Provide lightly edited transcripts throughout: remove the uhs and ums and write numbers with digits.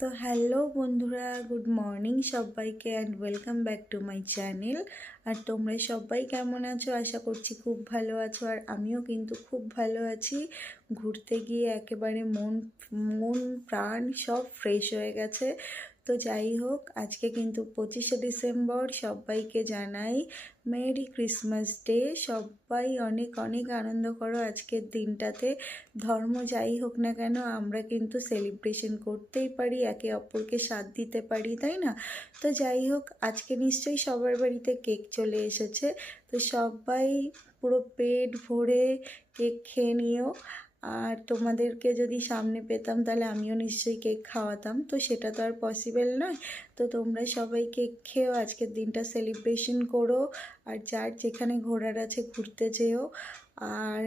তো হ্যালো বন্ধুরা, good morning সবাইকে and welcome back to my channel. আর তোমরা সবাই কেমন আছো? আশা করছি খুব ভালো আছো। আর আমিও কিন্তু খুব ভালো আছি। ঘুরতে গিয়ে একেবারে মন মন প্রাণ সব ফ্রেশ হয়ে গেছে। তো যাই হোক, আজকে কিন্তু 25শে ডিসেম্বর। সবাইকে জানাই মেরি ক্রিসমাস ডে। সবাই অনেক অনেক আনন্দ করো আজকের দিনটাতে। ধর্ম যাই হোক না কেন, আমরা কিন্তু সেলিব্রেশন করতেই পারি, একে অপরকে সাথ দিতে পারি, তাই না? তো যাই হোক, আজকে নিশ্চয়ই সবার বাড়িতে কেক চলে এসেছে। তো সবাই পুরো পেট ভরে কেক খেয়ে নিও। আর তোমাদেরকে যদি সামনে পেতাম তাহলে আমিও নিশ্চয়ই কেক খাওয়াতাম, তো সেটা তো আর পসিবল নয়। তো তোমরা সবাই কেক খেয়েও আজকের দিনটা সেলিব্রেশন করো। আর যার যেখানে ঘোরার আছে ঘুরতে যেও। আর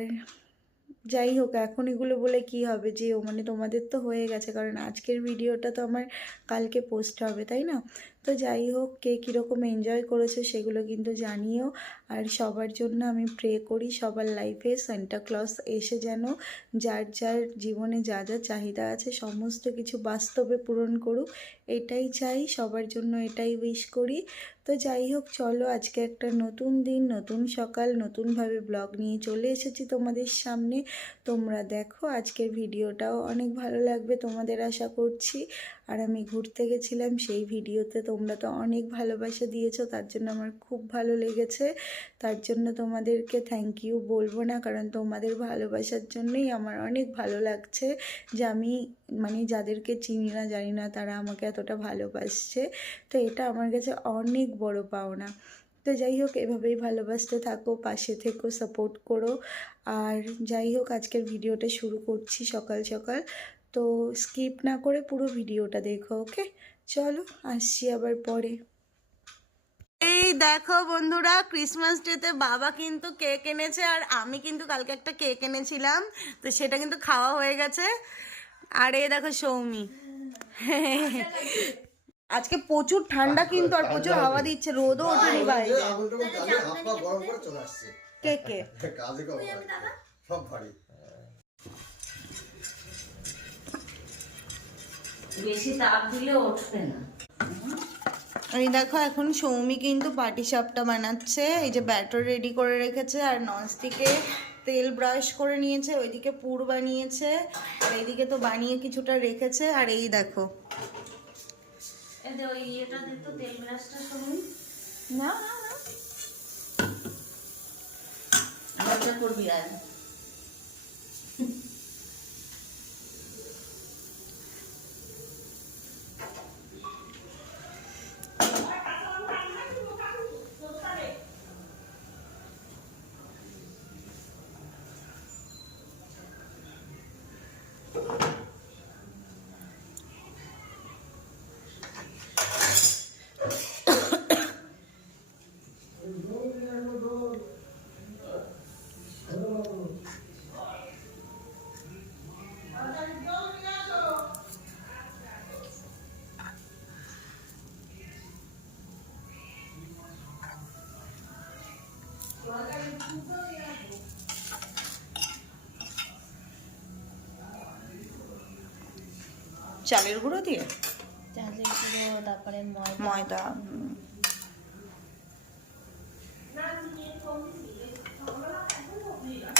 যাই হোক, এখন এগুলো বলে কি হবে, যেও মানে তোমাদের তো হয়ে গেছে, কারণ আজকের ভিডিওটা তো আমার কালকে পোস্ট হবে, তাই না? তো যাই হোক, কে কীরকম এনজয় করেছে সেগুলো কিন্তু জানিও। আর সবার জন্য আমি প্রে করি সবার লাইফে সান্টা ক্লজ এসে যেন যার যার জীবনে যা যা চাহিদা আছে সমস্ত কিছু বাস্তবে পূরণ করুক, এটাই চাই সবার জন্য, এটাই উইশ করি। তো যাই হোক, চলো আজকে একটা নতুন দিন, নতুন সকাল, নতুনভাবে ব্লগ নিয়ে চলে এসেছি তোমাদের সামনে। তোমরা দেখো, আজকের ভিডিওটাও অনেক ভালো লাগবে তোমাদের আশা করছি। আর আমি ঘুরতে গেছিলাম সেই ভিডিওতে তোমরা তো অনেক ভালোবাসা দিয়েছো, তার জন্য আমার খুব ভালো লেগেছে। তার জন্য তোমাদেরকে থ্যাংক ইউ বলবো না, কারণ তোমাদের ভালোবাসার জন্যই আমার অনেক ভালো লাগছে যে আমি মানে যাদেরকে চিনি না জানি না তারা আমাকে এতটা ভালোবাসছে। তো এটা আমার কাছে অনেক বড় পাওনা। তো যাই হোক, এভাবেই ভালোবাসতে থাকো, পাশে থেকো, সাপোর্ট করো। আর যাই হোক, আজকের ভিডিওটা শুরু করছি সকাল সকাল। তো স্কিপ না করে পুরো ভিডিওটা দেখো, ওকে? চলো, আসছি আবার পরে। এই দেখো বন্ধুরা, ক্রিসমাস ডেতে বাবা কিন্তু কেক এনেছে, আর আমি কিন্তু কালকে একটা কেক এনেছিলাম, তো সেটা কিন্তু খাওয়া হয়ে গেছে। আর এই দেখো সৌমি, আজকে প্রচুর ঠান্ডা কিন্তু, আর প্রচুর হাওয়া দিচ্ছে, রোদও ওঠেনি বাইরে। কে কে সব ভারী, বেশি তাপ দিলে উঠবে না। এই দেখো, এখন সৌমি কিন্তু পাটিসাপটা বানাচ্ছে। এই যে ব্যাটার রেডি করে রেখেছে, আর ননস্টিকে তেল ব্রাশ করে নিয়েছে, ওইদিকে পুর বানিয়েছে, আর এইদিকে তো বানিয়ে কিছুটা রেখেছে। আর এই দেখো, ওই ইয়েটা দিত তেল ব্রাশটা সৌমি, না না না করবি আর চালের গুঁড়ো দিয়ে, চালের গুঁড়ো, তারপরে ময়দা।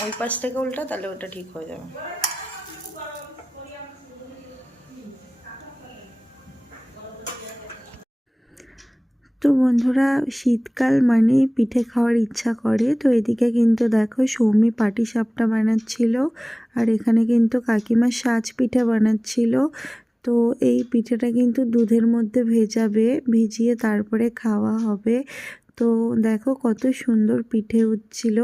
ওই পাশ থেকে উল্টা, তাহলে ওটা ঠিক হয়ে যাবে। তো বন্ধুরা, শীতকাল মানেই পিঠে খাওয়ার ইচ্ছা করে। তো এদিকে কিন্তু দেখো সৌমি পাটিসাপটা বানাচ্ছিল, আর এখানে কিন্তু কাকিমা সাজ পিঠে বানাচ্ছিল। তো এই পিঠেটা কিন্তু দুধের মধ্যে ভেজাবে, ভিজিয়ে তারপরে খাওয়া হবে। তো দেখো কত সুন্দর পিঠে উঠছিল।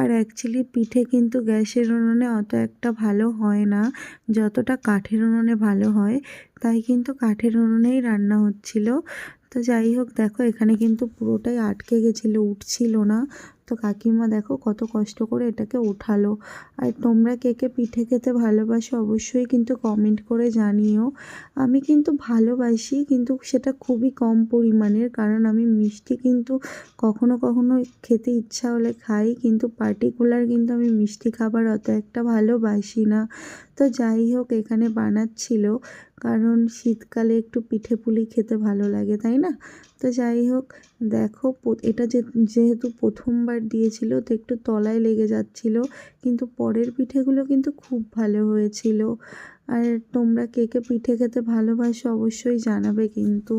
আর অ্যাকচুয়ালি পিঠে কিন্তু গ্যাসের উনুনে অত একটা ভালো হয় না যতটা কাঠের উনুনে ভালো হয়, তাই কিন্তু কাঠের উনুনেই রান্না হচ্ছিল। তো যাই হোক, দেখো এখানে কিন্তু পুরোটাই আটকে গেছিলো, উঠছিল না। তো কাকিমা দেখো কত কষ্ট করে এটাকে উঠালো। আর তোমরা কে কে পিঠে খেতে ভালোবাসো অবশ্যই কিন্তু কমেন্ট করে জানিও। আমি কিন্তু ভালোবাসি, কিন্তু সেটা খুবই কম পরিমাণের, কারণ আমি মিষ্টি কিন্তু কখনো কখনো খেতে ইচ্ছা হলে খাই, কিন্তু পার্টিকুলার কিন্তু আমি মিষ্টি খাবার অত একটা ভালোবাসি না। তো যাই হোক, এখানে বানাচ্ছিল কারণ শীতকালে একটু পিঠে পুলি খেতে ভালো লাগে, তাই না? তো যাই হোক, দেখো এটা যেহেতু প্রথমবার দিয়েছিল তো একটু তলায় লেগে যাচ্ছিল, কিন্তু পরের পিঠেগুলো কিন্তু খুব ভালো হয়েছিল। আর তোমরা কে কে পিঠে খেতে ভালোবাসো অবশ্যই জানাবে কিন্তু।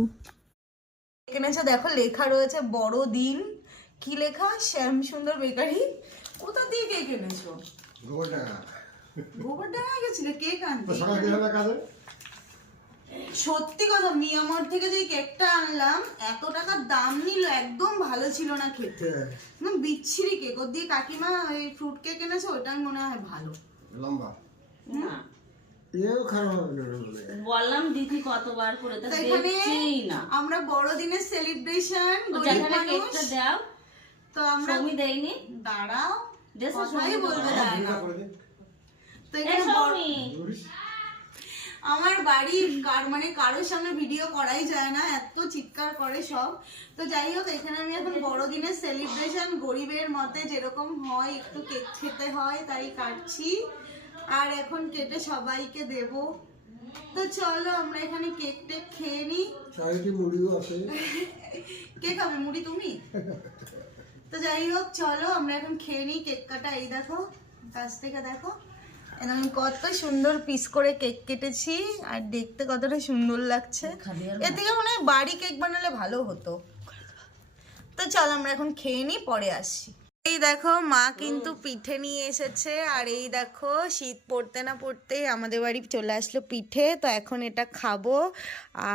এখানে এসে দেখো লেখা রয়েছে বড়দিন, কি লেখা? শ্যাম সুন্দর বেকারি। কোথা দিয়ে কেক এনেছো? গোবরডাঙ্গায় গেছিলে কেক আনতে? সত্যি কথা, মিয়ামর থেকে যে কেকটা আনলাম এত টাকা দাম নিল, একদম ভালো ছিল না খেতে, একদম বিচ্ছিরি কেক। ওর দিয়ে কাকিমা ওই ফ্রুট কেক এনেছে, ওটাই মনে হয় ভালো। লম্বা না বললাম দিদি কতবার করে তো দেখছেই না। আমরা বড়দিনের সেলিব্রেশন কেকটা দাও, তো আমরা আমি দেইনি। দাঁড়াও, কথাই বলবে দাঁড়াও। তো এখানে আমার বাড়ির কারোর সামনে ভিডিও করাই যায় না, এত চিৎকার করে সব। তো যাই হোক, এখানে আমি এখন বড়দিনের সেলিব্রেশন গরিবের মতে যেরকম হয় একটু কেক খেতে হয় তাই কাটছি, আর এখন কেটে সবাইকে দেব। তো চলো আমরা এখানে কেক টেক খেয়ে নিই। কে খাবে মুড়ি? তুমি? তো যাই হোক চলো আমরা এখন খেয়ে নিই কেক কাটা। এই দেখো কাছ থেকে দেখো, একদম কত সুন্দর পিস করে কেক কেটেছি, আর দেখতে কতটা সুন্দর লাগছে। এর থেকে মনে হয় বাড়ি কেক বানালে ভালো হতো। তো চল আমরা এখন খেয়ে নিই, পরে আসছি। এই দেখো মা কিন্তু পিঠে নিয়ে এসেছে, আর এই দেখো শীত পড়তে না পড়তেই আমাদের বাড়ি চলে আসলো পিঠে। তো এখন এটা খাবো,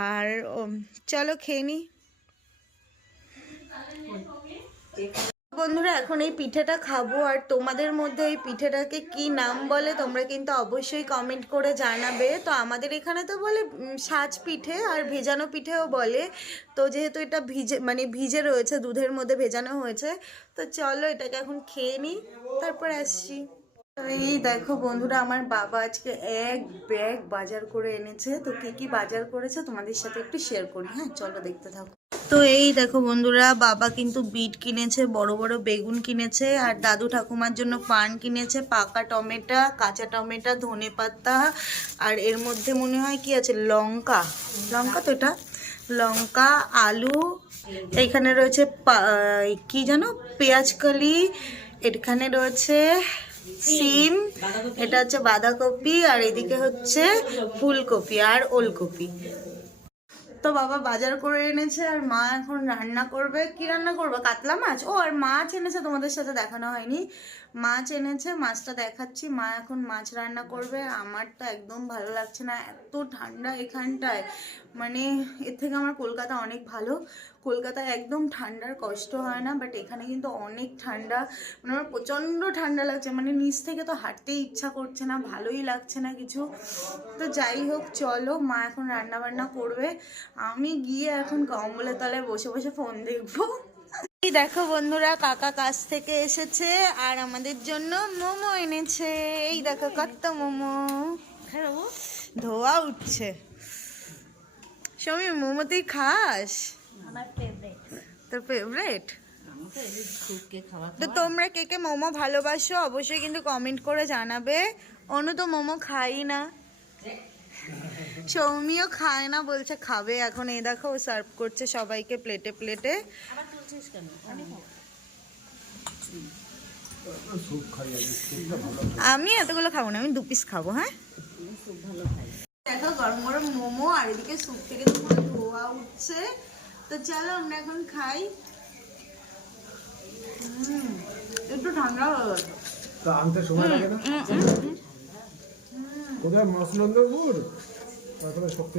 আর চলো খেয়ে নিই। বন্ধুরা এখন এই পিঠেটা খাবো, আর তোমাদের মধ্যে এই পিঠেটাকে কি নাম বলে তোমরা কিন্তু অবশ্যই কমেন্ট করে জানাবে। তো আমাদের এখানে তো বলে সাজ পিঠে, আর ভেজানো পিঠেও বলে। তো যেহেতু এটা ভিজে রয়েছে, দুধের মধ্যে ভেজানো হয়েছে, তো চলো এটাকে এখন খেয়ে নিই, তারপর আসছি। এই দেখো বন্ধুরা, আমার বাবা আজকে এক ব্যাগ বাজার করে এনেছে। তো কি বাজার করেছে তোমাদের সাথে একটু শেয়ার করি, হ্যাঁ চলো দেখতে থাকো। তো এই দেখো বন্ধুরা, বাবা কিন্তু বিট কিনেছে, বড় বড় বেগুন কিনেছে, আর দাদু ঠাকুমার জন্য পান কিনেছে, পাকা টমেটো, কাঁচা টমেটো, ধনেপাতা, আর এর মধ্যে মনে হয় কি আছে, লঙ্কা। তো এটা লঙ্কা, আলু, এইখানে রয়েছে কি জানো, পেঁয়াজকলি, এখানে রয়েছে সিম, এটা হচ্ছে বাঁধাকপি, আর এদিকে হচ্ছে ফুলকপি আর ওলকপি। তো বাবা বাজার করে এনেছে, আর মা এখন রান্না করবে। কি রান্না করবে? কাতলা মাছ। ও, আর মাছ এনেছে, তোমাদের সাথে দেখানো হয়নি, মাছ এনেছে, মাছটা দেখাচ্ছি। মা এখন মাছ রান্না করবে। আমার তো একদম ভালো লাগছে না, এত ঠান্ডা এখানটায়, মানে এর থেকে আমার কলকাতা অনেক ভালো। কলকাতায় একদম ঠান্ডার কষ্ট হয় না, বাট এখানে কিন্তু অনেক ঠান্ডা, মানে আমার প্রচণ্ড ঠান্ডা লাগছে, মানে নিচ থেকে তো হাঁটতেই ইচ্ছা করছে না, ভালোই লাগছে না কিছু। তো যাই হোক চলো, মা এখন রান্না বান্না করবে, আমি গিয়ে এখন কম্বলের তলায় বসে বসে ফোন দেখবো। এই দেখো বন্ধুরা, কাকা কাছ থেকে এসেছে, আর আমাদের জন্য মোমো এনেছে। এই দেখো কত মোমো, ধোয়া উঠছে। সমী, মোমো তুই খাস? তোর ফেভারিট? তো তোমরা কে কে মোমো ভালোবাসো অবশ্যই কিন্তু কমেন্ট করে জানাবে। অনু তো মোমো খাই না, সৌমিও খায় না, বলছে খাবে এখন। এই দেখো ও সার্ভ করছে সবাইকে প্লেটে প্লেটে। আমি এতগুলো খাবো না, আমি 2 পিস খাবো। হ্যাঁ দেখো গরম গরম মোমো, আর এদিকে স্যুপ থেকে পুরো ধোয়া উঠছে। তো চলো আমরা এখন খাই। একটু ঠান্ডা হয়ে গেল, আনতে সময় লাগে না। কোথায়? মসলন্দপুর।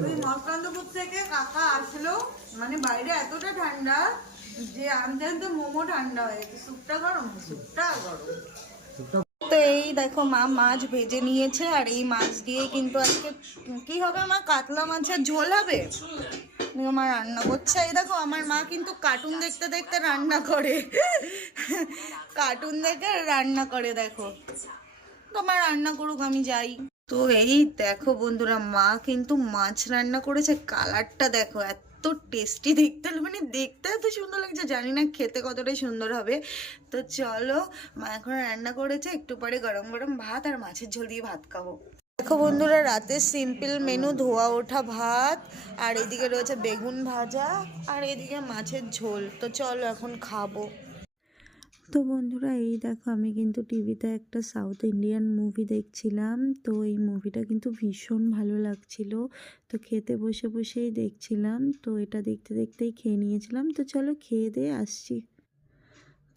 ওই মসলন্দপুর থেকে কাকা আসলো, মানে বাইরে এতটা ঠান্ডা যে আনতে আনতে মোমো ঠান্ডা হয়ে গেছে। স্যুপটা গরম, স্যুপটা গরম। তো এই দেখো মা মাছ ভেজে নিয়েছে, আর এই মাছ দিয়ে কিন্তু আজকে কি হবে, মা কাতলা মাছের ঝোল হবে। মা রান্না করছে। এই দেখো আমার মা কিন্তু কার্টুন দেখতে দেখতে রান্না করে, কার্টুন দেখে রান্না করে। দেখো তোমার রান্না করুক, আমি যাই। তো এই দেখো বন্ধুরা, মা কিন্তু মাছ রান্না করেছে, কালারটা দেখো এত টেস্টি দেখতে, মানে দেখতে এত সুন্দর লাগছে, জানি না খেতে কতটা সুন্দর হবে। তো চলো, মা এখন রান্না করেছে, একটু পরে গরম গরম ভাত আর মাছের ঝোল দিয়ে ভাত খাবো। দেখো বন্ধুরা, রাতের সিম্পল মেনু ধোয়া ওঠা ভাত, আর এদিকে রয়েছে বেগুন ভাজা, আর এদিকে মাছের ঝোল। তো চলো এখন খাবো। তো বন্ধুরা, এই দেখো আমি কিন্তু টিভিতে একটা সাউথ ইন্ডিয়ান মুভি দেখছিলাম। তো এই মুভিটা কিন্তু ভীষণ ভালো লাগছিল। তো খেতে বসে বসেই দেখছিলাম। তো এটা দেখতে দেখতেই খেয়ে নিয়েছিলাম। তো চলো খেয়ে দিয়ে আসছি।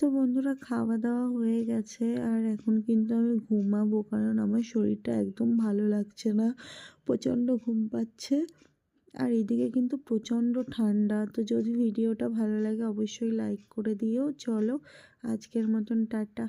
তো বন্ধুরা, খাওয়া দাওয়া হয়ে গেছে আর এখন কিন্তু আমি ঘুমাবো, কারণ আমার শরীরটা একদম ভালো লাগছে না, প্রচণ্ড ঘুম পাচ্ছে। আর এদিকে কিন্তু প্রচণ্ড ঠান্ডা। তো যদি ভিডিওটা ভালো লাগে অবশ্যই লাইক করে দিও। চলো আজকের মতন টাটা।